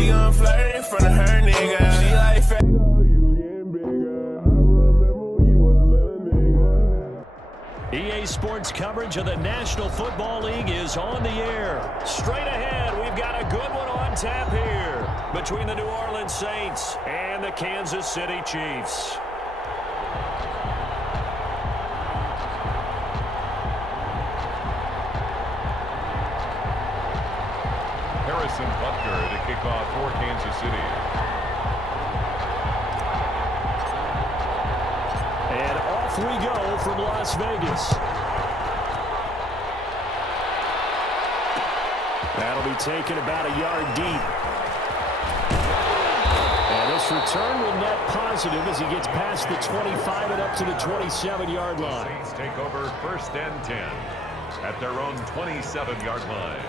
She gon' flirt in front of her nigga. She like fat. EA Sports coverage of the National Football League is on the air. Straight ahead, we've got a good one on tap here between the New Orleans Saints and the Kansas City Chiefs. Harrison Butker to kick off for Kansas City. And off we go from Las Vegas. That'll be taken about a yard deep. And this return will net positive as he gets past the 25 and up to the 27-yard line. Saints take over 1st and 10 at their own 27-yard line.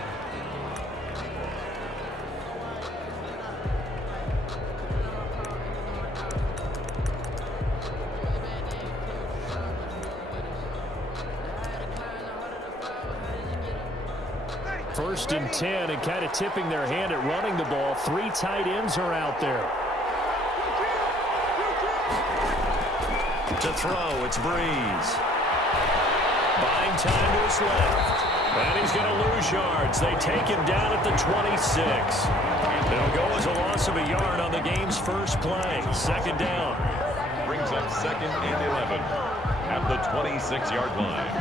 First and 10 and kind of tipping their hand at running the ball. 3 tight ends are out there. To throw, it's Breeze. Buying time to his left. And he's going to lose yards. They take him down at the 26. It'll go as a loss of a yard on the game's first play. 2nd down. Brings up 2nd and 11 at the 26-yard line.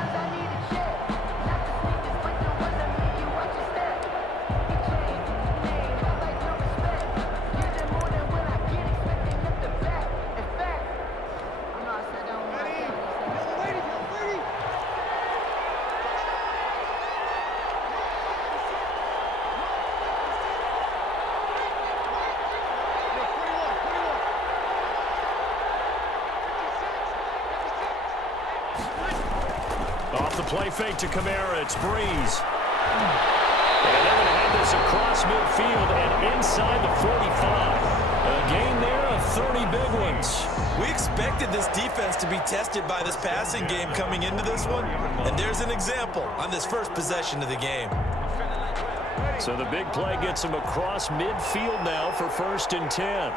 Play fake to Kamara. It's Breeze. And they're going to have this across midfield and inside the 45. A gain there of 30 big ones. We expected this defense to be tested by this passing game coming into this one. And there's an example on this first possession of the game. So the big play gets him across midfield now for 1st and 10.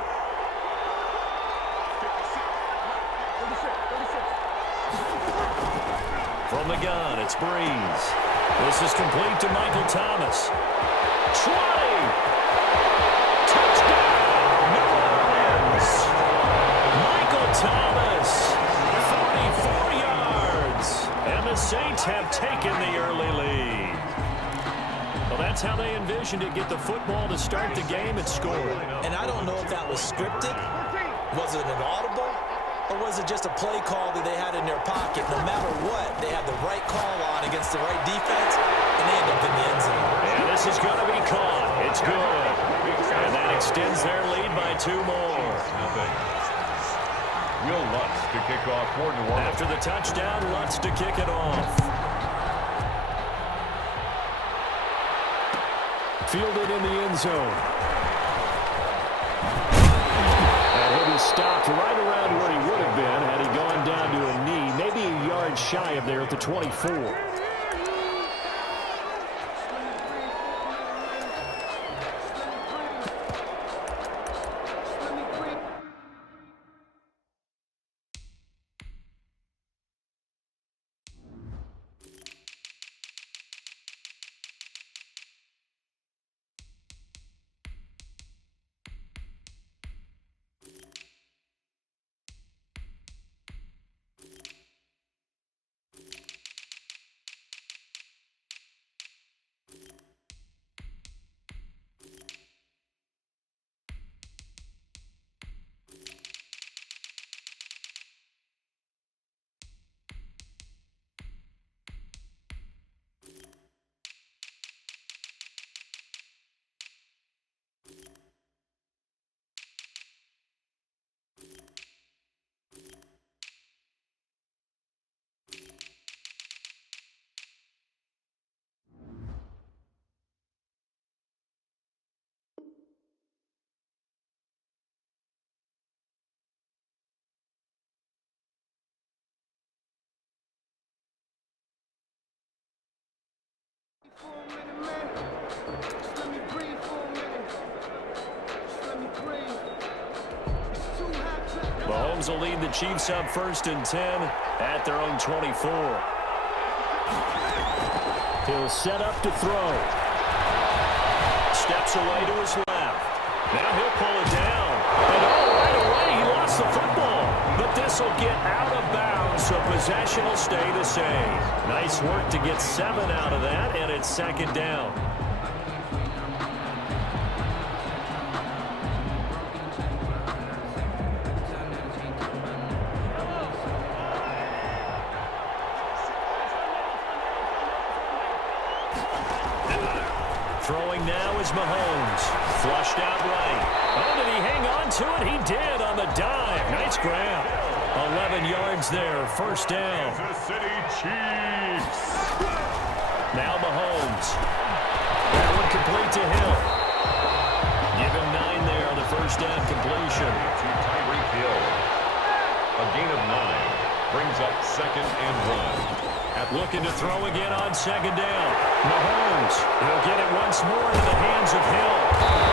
From the gun, it's Breeze. This is complete to Michael Thomas. 20! Touchdown, New Orleans! Michael Thomas, 44 yards. And the Saints have taken the early lead. Well, that's how they envisioned it. Get the football to start the game and score. And I don't know if that was scripted. Was it an audible? Or was it just a play call that they had in their pocket? No matter what, they had the right call on against the right defense, and they end up in the end zone. And this is going to be caught. It's good. And that extends their lead by 2 more. Will Lutz to kick off for New Orleans. After the touchdown, Lutz to kick it off. Fielded in the end zone. He'll be stopped right around where he would have been had he gone down to a knee, maybe a yard shy of there at the 24. Mahomes will lead the Chiefs up 1st and 10 at their own 24. He'll set up to throw. Steps away to his left. Now he'll pull it down. And right away he lost the football. But this will get out of bounds, so possession will stay the same. Nice work to get 7 out of that, and it's 2nd down. Throwing now is Mahomes. Flushed out right. Oh, did he hang on to it? He did on the dive. Nice grab. 11 yards there. 1st down. Kansas City Chiefs. Now Mahomes. That one complete to Hill. Give him 9 there on the 1st down completion. To Tyreek Hill. A gain of 9. Brings up 2nd and 1. Looking to throw again on 2nd down. Mahomes. He'll get it once more into the hands of Hill.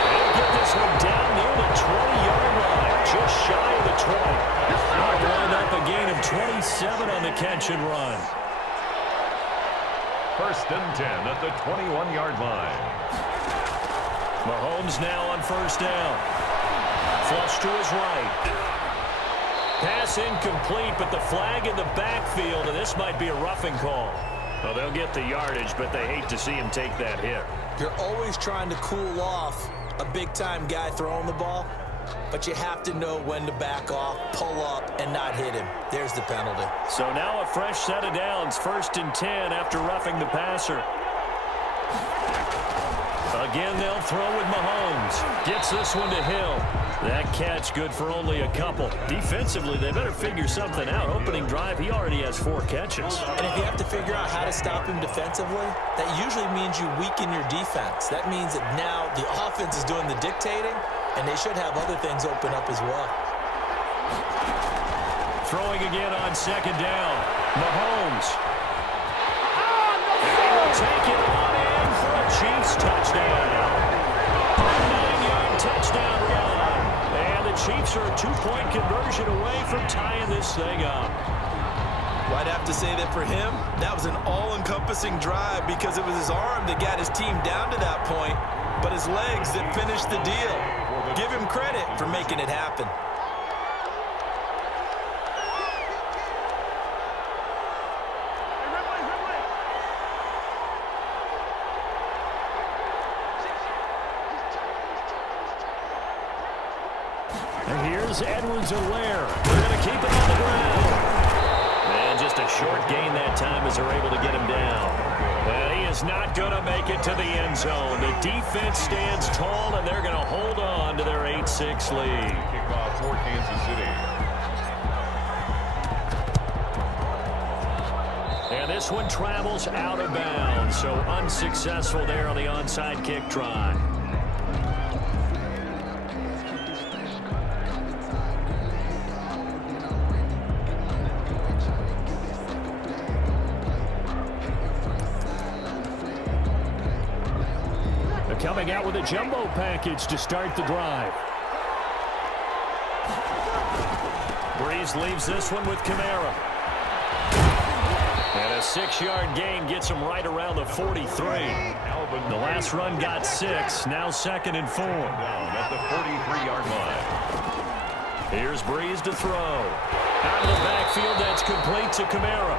He'll get this one down near the 20-yard line. Just shy of the 20. That'll wind up a gain of 27 on the catch and run. 1st and 10 at the 21-yard line. Mahomes now on 1st down. Flush to his right. Pass incomplete, but the flag in the backfield, and this might be a roughing call. Well, they'll get the yardage, but they hate to see him take that hit. You're always trying to cool off a big-time guy throwing the ball, but you have to know when to back off, pull up, and not hit him. There's the penalty. So now a fresh set of downs, 1st and 10 after roughing the passer. Again, they'll throw with Mahomes. Gets this one to Hill. That catch good for only a couple. Defensively, they better figure something out. Opening drive, he already has 4 catches. And if you have to figure out how to stop him defensively, that usually means you weaken your defense. That means that now the offense is doing the dictating, and they should have other things open up as well. Throwing again on 2nd down. Mahomes. And he will take it on in for a Chiefs touchdown. 9-yard touchdown run. And the Chiefs are a 2-point conversion away from tying this thing up. Well, I'd have to say that for him, that was an all-encompassing drive because it was his arm that got his team down to that point, but his legs that finished the deal. Give him credit for making it happen. And here's Edwards-Helaire. They're going to keep it on the ground. And just a short gain that time as they're able to get him down. And he is not going to make it to the end zone. The defense stands tall, and they're going to hold on to their 8-6 lead. Kickoff for Kansas City. And this one travels out of bounds, so unsuccessful there on the onside kick try. Coming out with a jumbo package to start the drive. Breeze leaves this one with Kamara. And a 6-yard gain gets him right around the 43. The last run got 6, now 2nd and 4. Down at the 43-yard line. Here's Breeze to throw. Out of the backfield, that's complete to Kamara.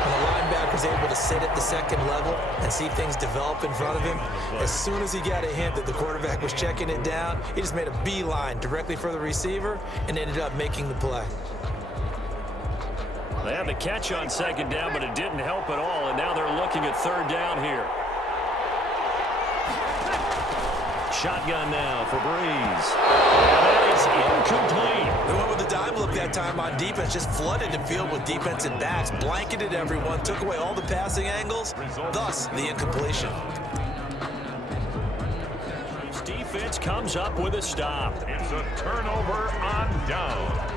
When the linebacker's able to sit at the 2nd level and see things develop in front of him, as soon as he got a hint that the quarterback was checking it down, he just made a beeline directly for the receiver and ended up making the play. They had the catch on 2nd down, but it didn't help at all, and now they're looking at 3rd down here. Shotgun now for Breeze. And that is incomplete. They went with the dime look that time on defense, just flooded the field with defensive backs, blanketed everyone, took away all the passing angles, thus the incompletion. Defense comes up with a stop. It's a turnover on down.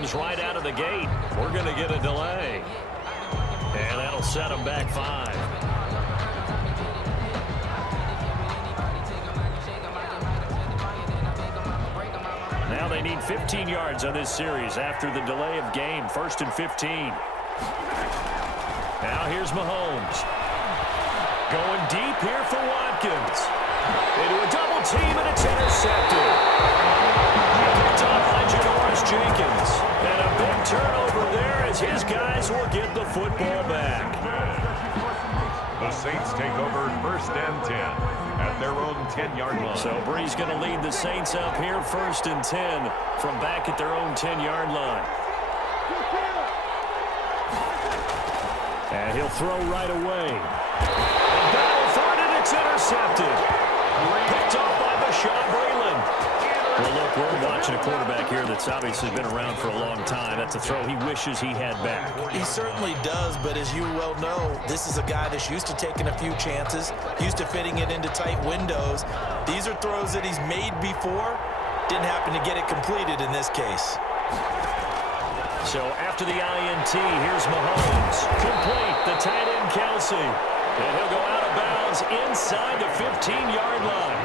Mahomes right out of the gate. We're going to get a delay. And that'll set him back 5. Now they need 15 yards on this series after the delay of game. 1st and 15. Now here's Mahomes. Going deep here for Watkins. Into a double team, and it's intercepted. Picked off by Janoris Jenkins. And a big turnover there as his guys will get the football back. The Saints take over 1st and 10 at their own 10-yard line. So Brees going to lead the Saints up here 1st and 10 from back at their own 10-yard line. And he'll throw right away. And battle for it, and it's intercepted. Picked off by Bashaud Breeland. Well, look, we're watching a quarterback here that's obviously been around for a long time. That's a throw he wishes he had back. He certainly does, but as you well know, this is a guy that's used to taking a few chances, used to fitting it into tight windows. These are throws that he's made before. Didn't happen to get it completed in this case. So after the INT, here's Mahomes. Complete, the tight end Kelsey. And he'll go out of bounds inside the 15-yard line.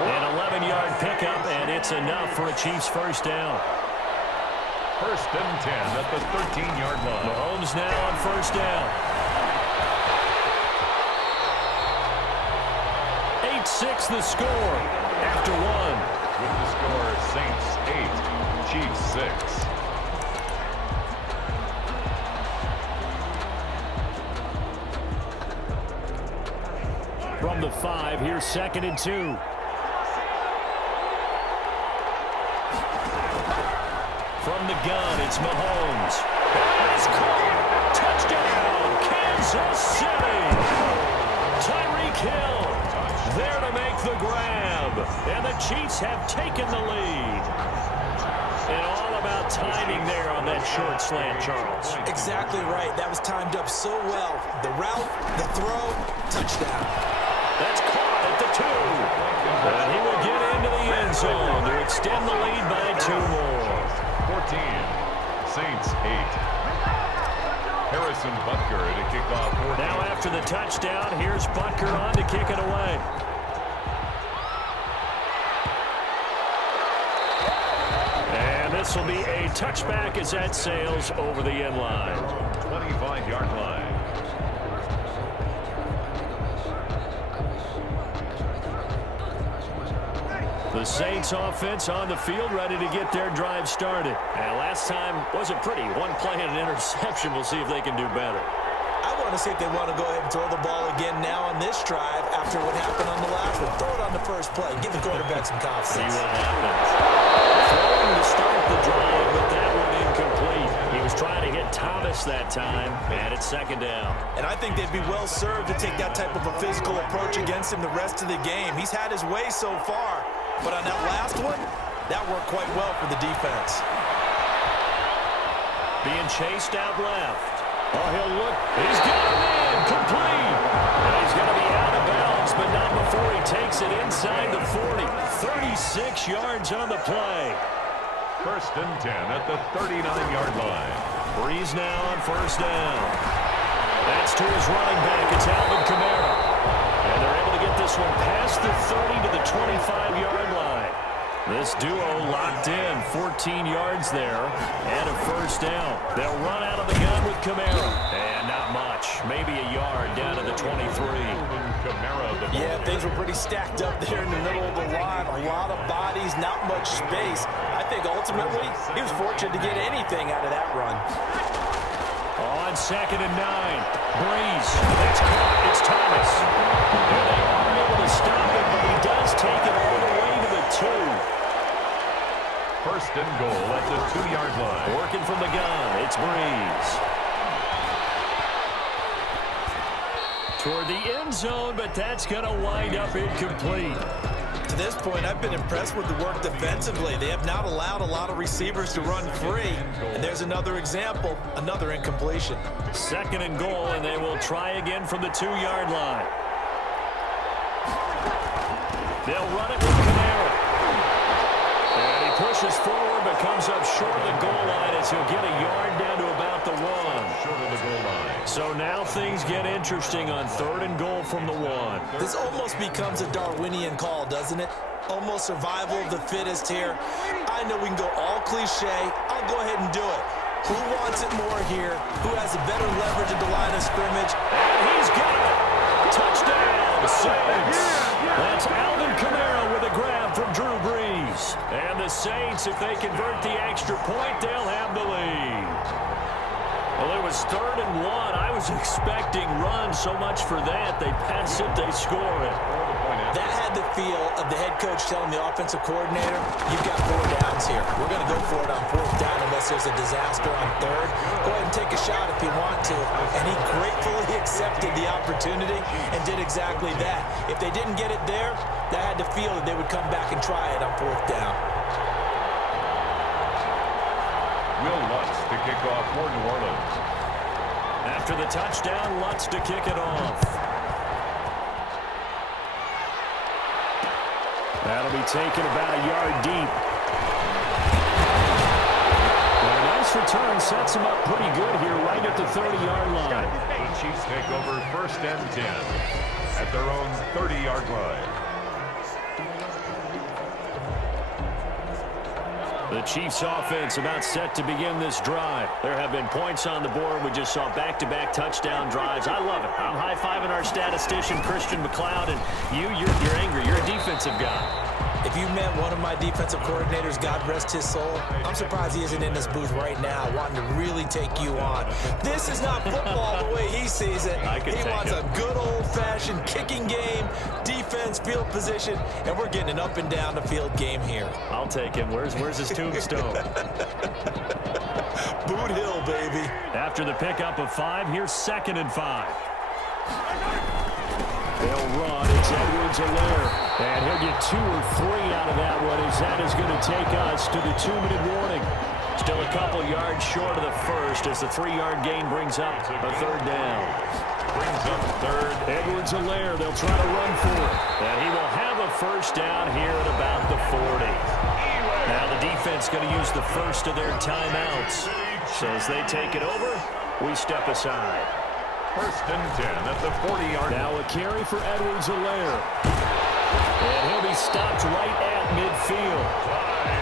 An 11-yard pickup, and it's enough for a Chiefs first down. 1st and 10 at the 13-yard line. Mahomes now on first down. 8-6 the score after 1. With the score, Saints 8, Chiefs 6. From the 5, here's 2nd and 2. From the gun, it's Mahomes. And it's caught. Touchdown, Kansas City. Tyreek Hill there to make the grab. And the Chiefs have taken the lead. And all about timing there on that short slant, Charles. Exactly right. That was timed up so well. The route, the throw, touchdown. That's caught at the 2. And he will get into the end zone to extend the lead by 2 more. 14, Saints 8. Harrison Butker to kick off 14. Now after the touchdown, here's Butker on to kick it away. And this will be a touchback as that sails over the end line. 25-yard line. The Saints offense on the field, ready to get their drive started. And last time wasn't pretty. 1 play and an interception. We'll see if they can do better. I want to see if they want to go ahead and throw the ball again now on this drive after what happened on the last one. Throw it on the first play. Give the quarterback some confidence. See what happens. Throwing to start the drive, but that one incomplete. He was trying to hit Thomas that time, and it's 2nd down. And I think they'd be well served to take that type of a physical approach against him the rest of the game. He's had his way so far. But on that last one, that worked quite well for the defense. Being chased out left. Oh, he'll look. He's got him in. Complete. And he's going to be out of bounds, but not before he takes it inside the 40. 36 yards on the play. 1st and 10 at the 39-yard line. Brees now on first down. That's to his running back. It's Alvin Kamara. And they're able to get this one past the 30 to the 25-yard line. This duo locked in, 14 yards there, and a first down. They'll run out of the gun with Kamara. And not much, maybe a yard down to the 23. Yeah, things were pretty stacked up there in the middle of the line. A lot of bodies, not much space. I think ultimately he was fortunate to get anything out of that run. On 2nd and 9, Brees. That's caught. It's Thomas. And they are able to stop it, but he does take it all the way to the 2. 1st and goal at the 2-yard line. Working from the gun, it's Brees. Toward the end zone, but that's going to wind up incomplete. To this point, I've been impressed with the work defensively. They have not allowed a lot of receivers to run free. And there's another example, another incompletion. 2nd and goal, and they will try again from the 2-yard line. They'll run it with Kamara. And he pushes pushes forward but comes up short of the goal line as he'll get a yard down to about the 1. Short of the goal line. So now things get interesting on 3rd and goal from the 1. This almost becomes a Darwinian call, doesn't it? Almost survival of the fittest here. I know we can go all cliche. I'll go ahead and do it. Who wants it more here? Who has a better leverage at the line of scrimmage? And he's got it. Touchdown, Saints. That's Alvin Kamara with a grab from Drew Brees. And the Saints, if they convert the extra point, they'll have the lead. Well, it was 3rd and 1. I was expecting runs, so much for that. They pass it, they score it. That had the feel of the head coach telling the offensive coordinator, you've got 4 downs here. We're going to go for it on 4th down unless there's a disaster on 3rd. Go ahead and take a shot if you want to. And he gratefully accepted the opportunity and did exactly that. If they didn't get it there, that had the feel that they would come back and try it on 4th down. Will Lutz to kick off for New Orleans. After the touchdown, Lutz to kick it off. That'll be taken about a yard deep. And a nice return sets him up pretty good here right at the 30-yard line. The Chiefs take over 1st and 10 at their own 30-yard line. The Chiefs offense about set to begin this drive. There have been points on the board. We just saw back-to-back touchdown drives. I love it. I'm high-fiving our statistician, Christian McLeod, and you're angry. You're a defensive guy. If you met one of my defensive coordinators, God rest his soul, I'm surprised he isn't in this booth right now wanting to really take you on. This is not football the way he sees it. He wants a good old-fashioned kicking game, defense, field position, and we're getting an up-and-down-the-field game here. I'll take him. Where's his tombstone? Boot Hill, baby. After the pickup of 5, here's 2nd and 5. They'll run. It's Edwards-Helaire. And he'll get 2 or 3 out of that one as that is going to take us to the 2-minute warning. Still a couple yards short of the first as the 3-yard gain brings up a 3rd down. Brings up 3rd. Edwards-Helaire, they'll try to run for it. And he will have a 1st down here at about the 40. Now the defense going to use the first of their timeouts. So as they take it over, we step aside. 1st and 10 at the 40-yard line. Now a carry for Edwards-Helaire. And he'll be stopped right at midfield.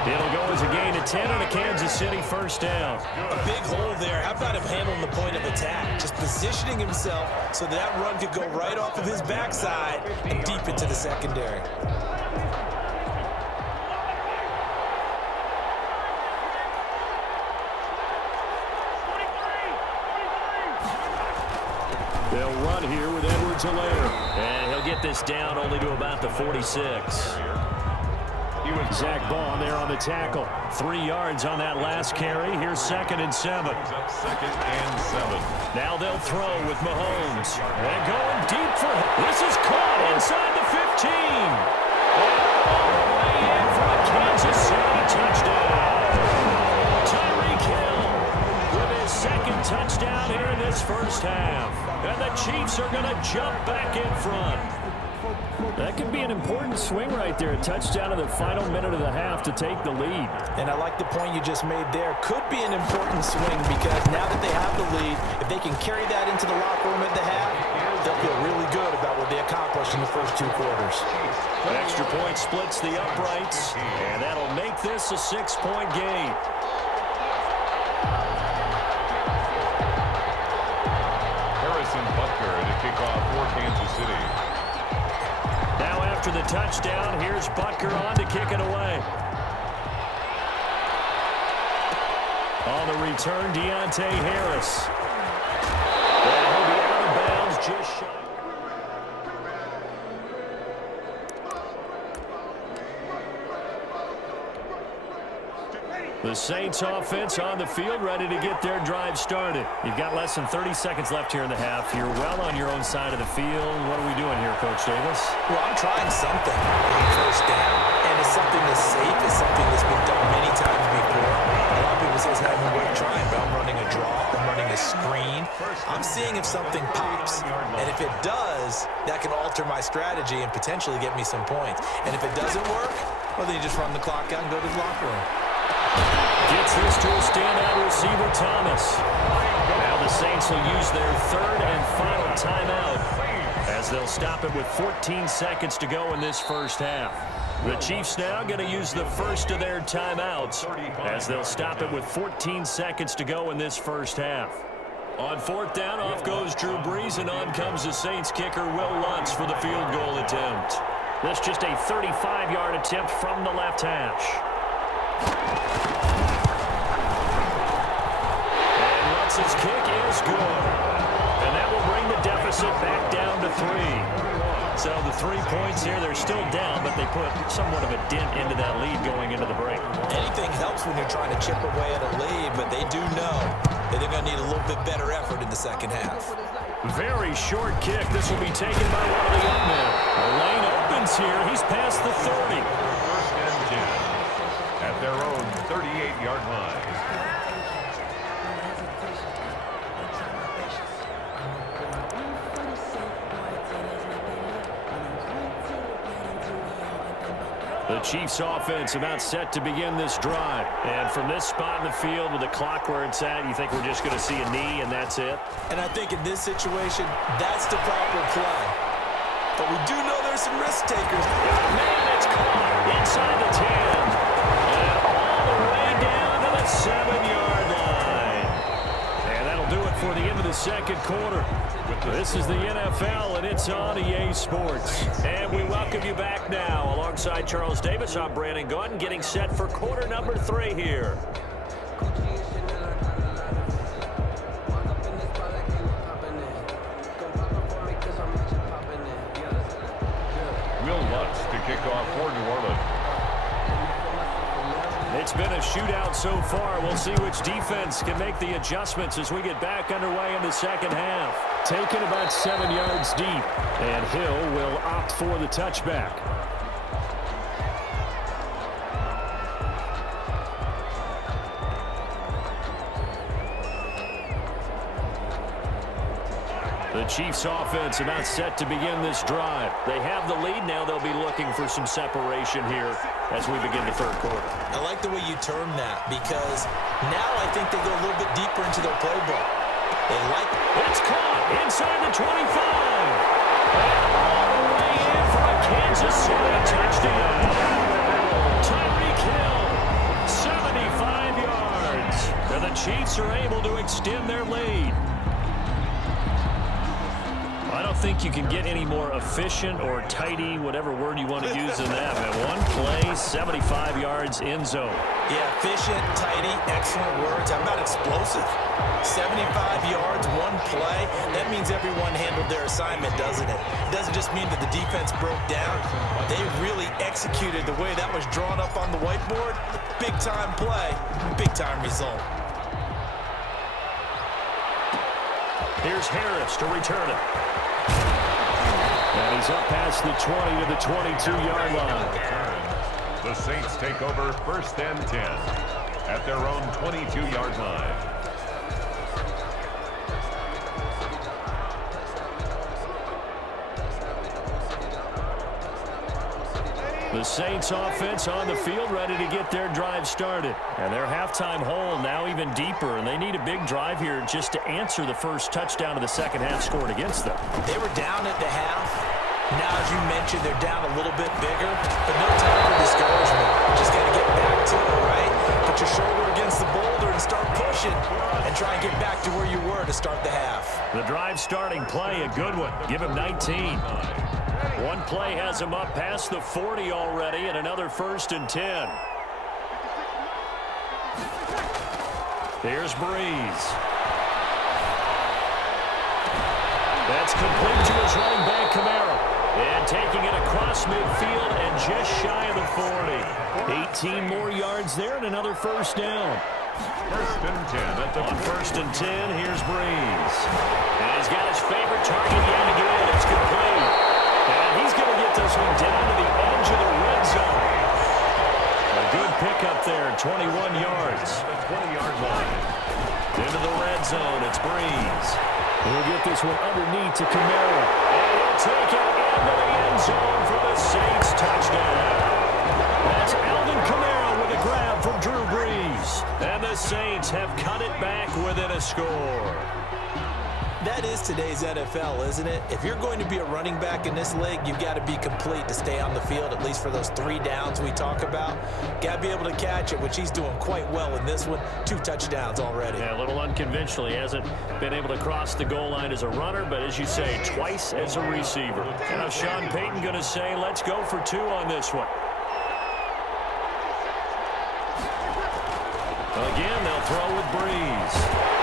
It'll go as a gain of 10 on a Kansas City 1st down. A big hole there. How about him handling the point of attack? Just positioning himself so that run could go right off of his backside and deep into the secondary. They'll run here with Edwards-Helaire. And he'll get this down only to about the 46. Zach Bond there on the tackle. 3 yards on that last carry. Here's 2nd and 7. 2nd and 7. Now they'll throw with Mahomes. And going deep for him. This is caught inside the 15. And all the way in for a Kansas City touchdown. Tyreek Hill with his 2nd touchdown here in this 1st half. And the Chiefs are going to jump back in front. That could be an important swing right there. A touchdown in the final minute of the half to take the lead. And I like the point you just made there. Could be an important swing because now that they have the lead, if they can carry that into the locker room at the half, they'll feel really good about what they accomplished in the first 2 quarters. Extra point splits the uprights, and that'll make this a 6-point game. Harrison Butker to kick off for Kansas City. Now after the touchdown, here's Butker on to kick it away. On the return, Deontay Harris. And he'll be out of bounds just shy. The Saints offense on the field, ready to get their drive started. You've got less than 30 seconds left here in the half. You're well on your own side of the field. What are we doing here, Coach Davis? Well, I'm trying something on 1st down, and it's something that's safe. It's something that's been done many times before. A lot of people say it's not even worth trying, but I'm running a draw. I'm running a screen. I'm seeing if something pops, and if it does, that can alter my strategy and potentially get me some points. And if it doesn't work, well, then you just run the clock out and go to the locker room. Gets this to a standout receiver, Thomas. Now the Saints will use their third and final timeout as they'll stop it with 14 seconds to go in this first half. The Chiefs now going to use the first of their timeouts as they'll stop it with 14 seconds to go in this first half. On fourth down, off goes Drew Brees, and on comes the Saints kicker, Will Lutz, for the field goal attempt. This just a 35-yard attempt from the left hash. And Lutz's kick is good. And that will bring the deficit back down to 3. So the 3 points here, they're still down, but they put somewhat of a dent into that lead going into the break. Anything helps when you're trying to chip away at a lead, but they do know that they're going to need a little bit better effort in the second half. Very short kick. This will be taken by one of the young men. The lane opens here. He's past the 30. First and 10 at their own 38-yard line. The Chiefs offense about set to begin this drive. And from this spot in the field with the clock where it's at, you think we're just going to see a knee and that's it? And I think in this situation, that's the proper play. But we do know there's some risk takers. Man, it's caught inside the 10. And all the way down to the 7-yard line. And that'll do it for the end of the second quarter. This is the NFL, and it's on EA Sports. And we welcome you back now. Alongside Charles Davis, I'm Brandon Gunn, getting set for quarter number 3 here. Will Lutz to kick off for New Orleans. It's been a shootout so far. We'll see which defense can make the adjustments as we get back underway in the second half. Taken about 7 yards deep, and Hill will opt for the touchback. The Chiefs offense about set to begin this drive. They have the lead now. They'll be looking for some separation here as we begin the third quarter. I like the way you term that because now I think they go a little bit deeper into their playbook. They like it's caught inside the 25. And all the way in for a Kansas City touchdown. Tyreek Hill, 75 yards. And the Chiefs are able to extend their lead. I don't think you can get any more efficient or tidy, whatever word you want to use in that. Man, one play, 75 yards, end zone. Yeah, efficient, tidy, excellent words. How about explosive? 75 yards, one play. That means everyone handled their assignment, doesn't it? It doesn't just mean that the defense broke down. They really executed the way that was drawn up on the whiteboard. Big-time play, big-time result. Here's Harris to return it. And he's up past the 20 to the 22-yard line. The Saints take over first and 10 at their own 22-yard line. The Saints offense on the field ready to get their drive started. And their halftime hole now even deeper, and they need a big drive here just to answer the first touchdown of the second half scored against them. They were down at the half. Now, as you mentioned, they're down a little bit bigger, but no time for discouragement. Just got to get back to it, right? Put your shoulder against the boulder and start pushing and try and get back to where you were to start the half. The drive starting play, a good one. Give him 19. One play has him up past the 40 already, and another first and 10. Here's Brees. That's complete to his running back, Kamara. And taking it across midfield and just shy of the 40. 18 more yards there and another first down. First and 10 at the on first and 10, here's Brees. And he's got his favorite target yet again. It's complete. And he's going to get this one down to the edge of the red zone. A good pickup there, 21 yards. The 20-yard line. Into the red zone, it's Brees. He'll get this one underneath to Kamara. And he'll take it into the end zone for the Saints touchdown. That's Alvin Kamara with a grab from Drew Brees. Saints have cut it back within a score. That is today's NFL, isn't it? If you're going to be a running back in this league, you've got to be complete to stay on the field, at least for those 3 downs we talk about. Got to be able to catch it, which he's doing quite well in this one. 2 touchdowns already. Yeah, a little unconventional. He hasn't been able to cross the goal line as a runner, but as you say, twice as a receiver. And now Sean Payton going to say, let's go for 2 on this one. Again, they'll throw with Breeze.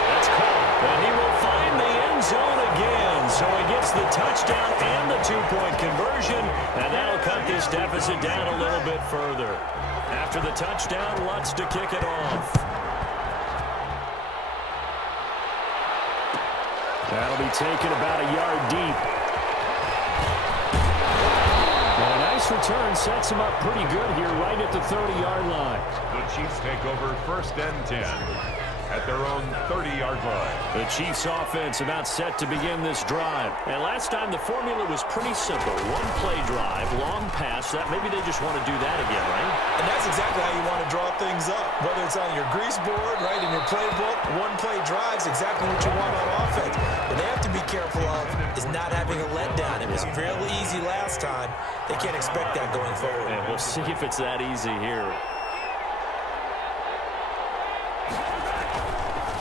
That's caught. And he will find the end zone again. So he gets the touchdown and the 2-point conversion. And that'll cut this deficit down a little bit further. After the touchdown, Lutz to kick it off. That'll be taken about a yard deep. And a nice return sets him up pretty good here right at the 30-yard line. The Chiefs take over 1st and 10 at their own 30-yard line. The Chiefs offense about set to begin this drive. And last time the formula was pretty simple. 1-play drive, long pass. That maybe they just want to do that again, right? And that's exactly how you want to draw things up. Whether it's on your grease board, right, in your playbook, 1-play drive's exactly what you want on offense. What they have to be careful of is not having a letdown. It was fairly easy last time. They can't expect that going forward. And we'll see if it's that easy here.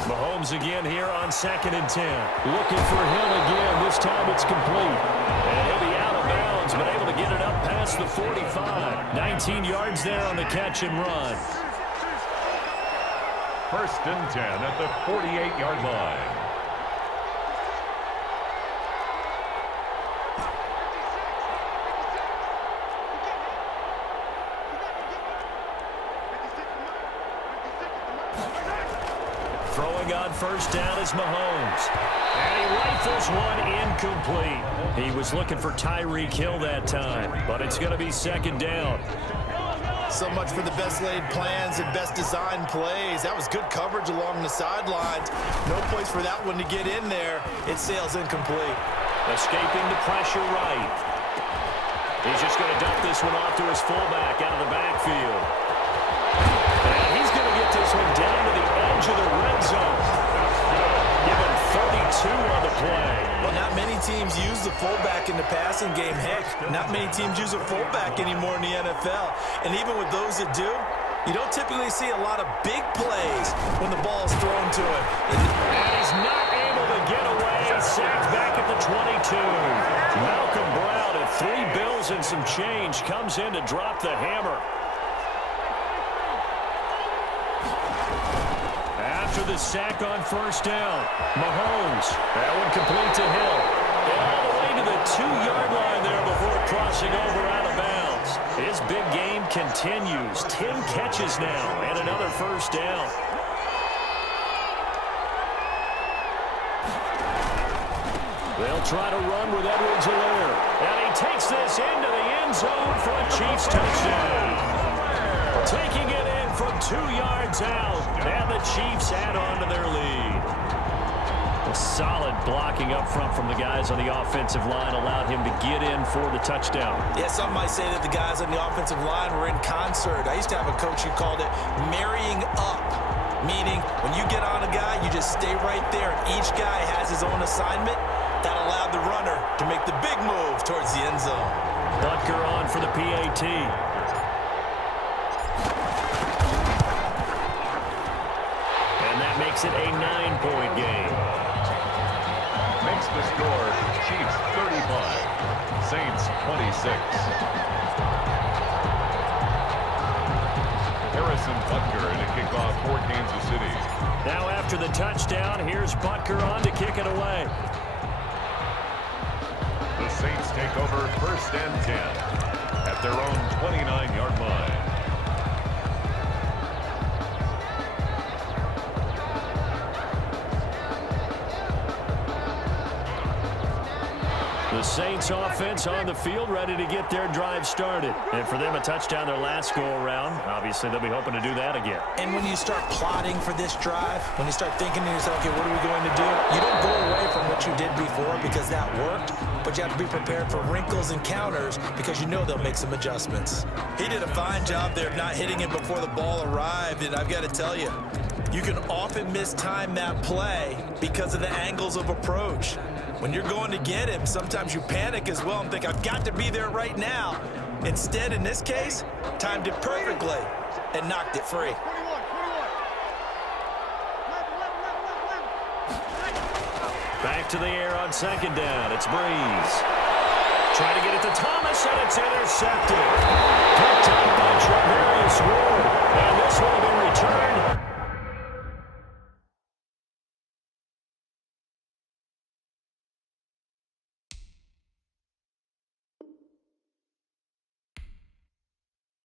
Mahomes again here on 2nd and 10. Looking for Hill again. This time it's complete. And he'll be out of bounds, but able to get it up past the 45. 19 yards there on the catch and run. 1st and 10 at the 48-yard line. Throwing on 1st down is Mahomes. And he rifles one incomplete. He was looking for Tyreek Hill that time, but it's going to be 2nd down. So much for the best laid plans and best designed plays. That was good coverage along the sidelines. No place for that one to get in there. It sails incomplete. Escaping the pressure right. He's just going to dump this one off to his fullback out of the backfield. And he's going to get this one down to the edge of the red zone. Given 32 on the play. Well, not many teams use the fullback in the passing game. Heck, not many teams use a fullback anymore in the NFL. And even with those that do, you don't typically see a lot of big plays when the ball is thrown to him. And he's not able to get away. Sacked back at the 22. Malcolm Brown at 3 bills and some change comes in to drop the hammer. After the sack on 1st down, Mahomes. That one complete to Hill. And all the way to the 2-yard line there before crossing over out of bounds. His big game continues. 10 catches now and another 1st down. They'll try to run with Edwards-Helaire. And he takes this into the end zone for a Chiefs touchdown. Taking it in from 2 yards out. And the Chiefs add on to their lead. Solid blocking up front from the guys on the offensive line allowed him to get in for the touchdown. Yeah, some might say that the guys on the offensive line were in concert. I used to have a coach who called it marrying up, meaning when you get on a guy, you just stay right there. And each guy has his own assignment. That allowed the runner to make the big move towards the end zone. Butker on for the PAT. And that makes it a 9-point game. Makes the score Chiefs 35, Saints 26. Harrison Butker to kick off for Kansas City. Now after the touchdown, here's Butker on to kick it away. The Saints take over 1st and 10 at their own 29-yard line. The Saints offense on the field ready to get their drive started. And for them, a touchdown their last go-around. Obviously, they'll be hoping to do that again. And when you start plotting for this drive, when you start thinking to yourself, okay, what are we going to do? You don't go away from what you did before because that worked, but you have to be prepared for wrinkles and counters because you know they'll make some adjustments. He did a fine job there of not hitting it before the ball arrived, and I've got to tell you, You can often mistime that play because of the angles of approach. When you're going to get him, sometimes you panic as well and think, I've got to be there right now. Instead, in this case, timed it perfectly and knocked it free. Back to the air on second down. It's Breeze. Trying to get it to Thomas, and it's intercepted. Picked up by Travarius Ward. And this will be